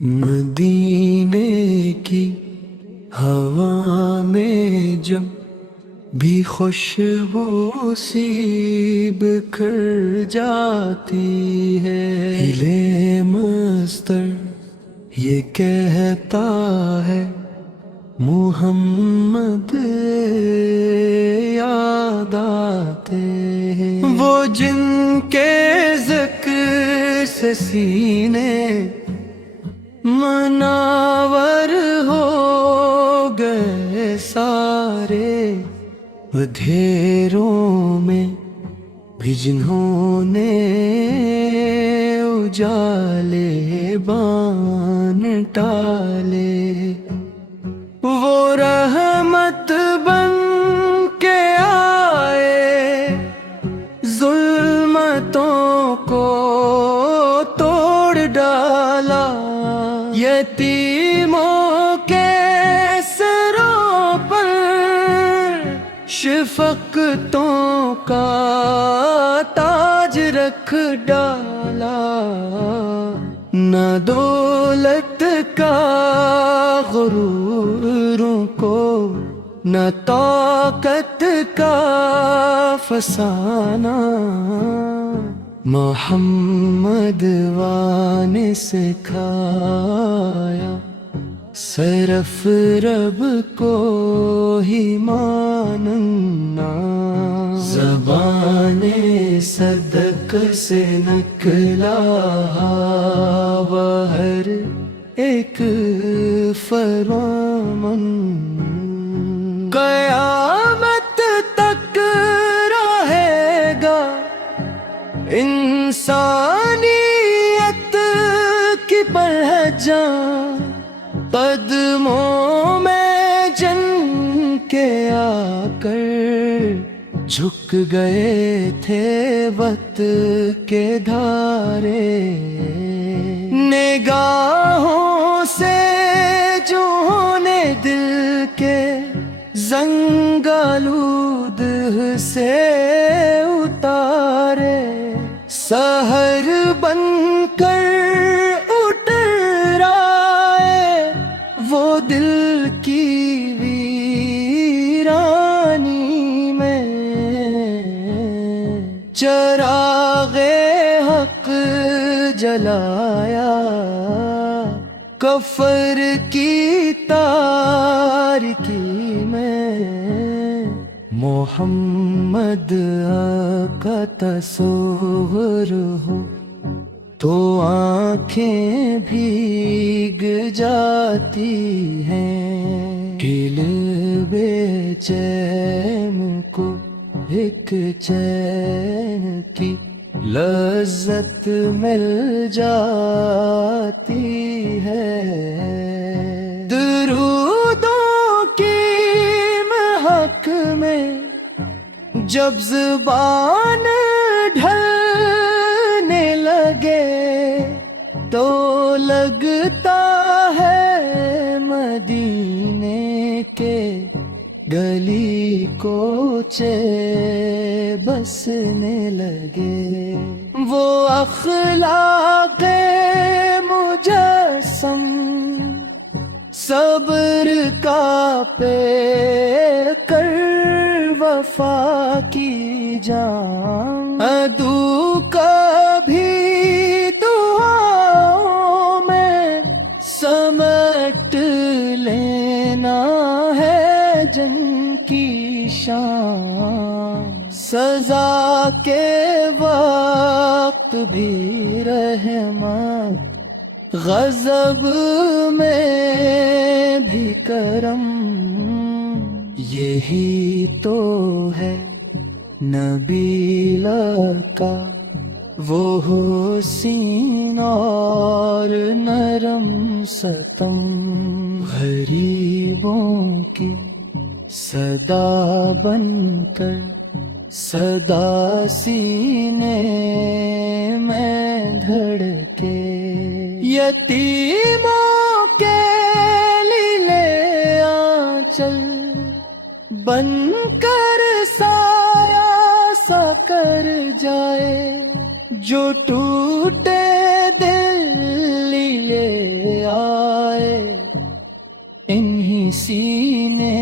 مدینے کی ہوا میں جب بھی خوشبو سی بکھر جاتی ہے، ہلے مستر یہ کہتا ہے محمد یاد آتے ہیں، وہ جن کے ذکر سے سینے مناور ہو گئے سارے، اندھیروں میں بھی جنہوں نے اجالے بان ٹالے، وہ رحمت بن کے آئے، ظلمتوں کو توڑ ڈالا، یتیموں کے سروں پر شفقتوں کا تاج رکھ ڈالا، نہ دولت کا غروروں کو، نہ طاقت کا فسانہ، محمد وان سکھایا، صرف رب کو ہی ماننا، زبان صدق سے نکلا ہر ایک فرمان، قیامت تک رہے گا انسانیت کی پہچان، قدموں میں جن کے آ کر جھک گئے تھے وقت کے دھارے، نگاہوں سے جو نے دل کے زنگالود سے اتارے، سحر بن کر اٹھ رائے وہ دل کی ویرانی میں، چراغ حق جلایا، کفر کی تاریکی میں، محمد کا تصور ہو تو آنکھیں بھیگ جاتی ہیں، دل بے چین کو ایک چین کی لذت مل جاتی ہے، درودوں کی مہک میں جب زبان ڈھلنے لگے تو لگتا ہے مدینے کے گلی کوچے بسنے لگے، وہ اخلاق مجسم صبر کا پے کر وفا کی جان، عدو کا بھی دعاؤں میں سمٹ لینا ہے جن کی شان، سزا کے وقت بھی رحمت، غضب میں بھی کرم، یہی تو ہے نبیلہ کا وہ حسین اور نرم ستم، غریبوں کی صدا بن کر صدا سینے میں دھڑکے، یتیموں کے لیے آنچل بن کر سایہ سا کر جائے، جو ٹوٹے دل لے آئے انہی سینے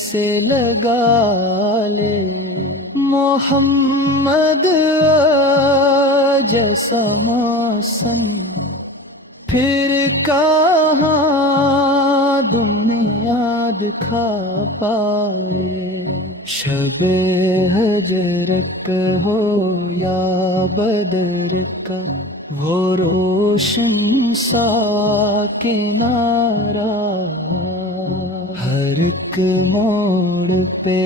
سے لگا لے، محمد جیسا محسن پھر کہاں دنیا دکھا پائے، شب ہجر کا ہو یا بدر کا وہ روشن سا کنارہ، ہر ایک موڑ پہ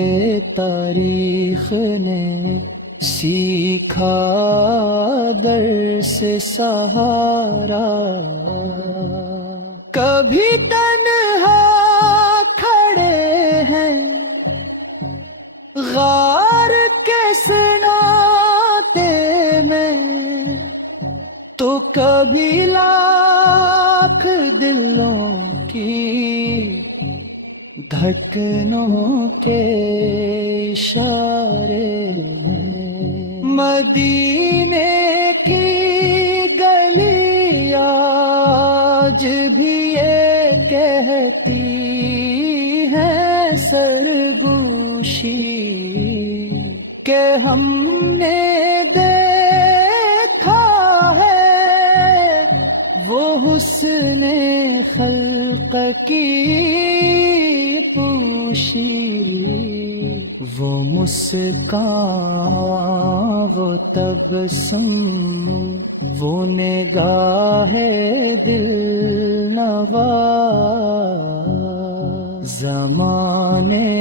تاریخ نے سیکھا درس سہارا، کبھی تنہا کھڑے ہیں غار کے سناتے میں، تو کبھی لاکھ دلوں کی دھڑکنوں کے اشارے میں، مدینے کی گلی آج بھی یہ کہتی ہے سرگوشی کہ ہم نے دیکھا ہے وہ حسن خلق کی پوشی، وہ مسکان وہ تبسم وہ نگاہ دل نوا، زمانے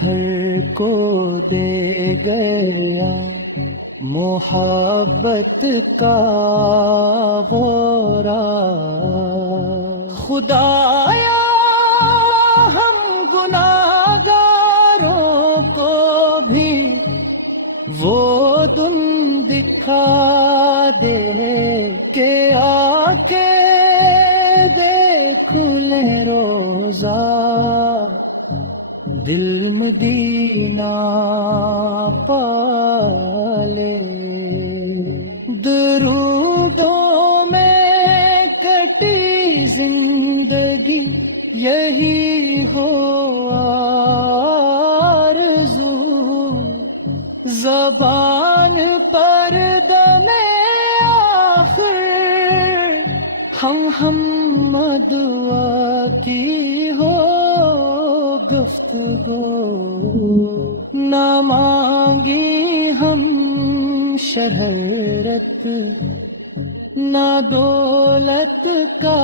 بھر کو دے گیا محبت کا غورا، خدایا ہم گناہگاروں کو بھی وہ دن دکھا دے کہ آ کے دیکھ لیں روزہ دل مدینہ پالے، درودوں میں کٹی زندگی یہی ہو آرزو، زبان پر دم آخر ہم دعا کی ہو گفتگو، نہ مانگی ہم شہرت نہ دولت کا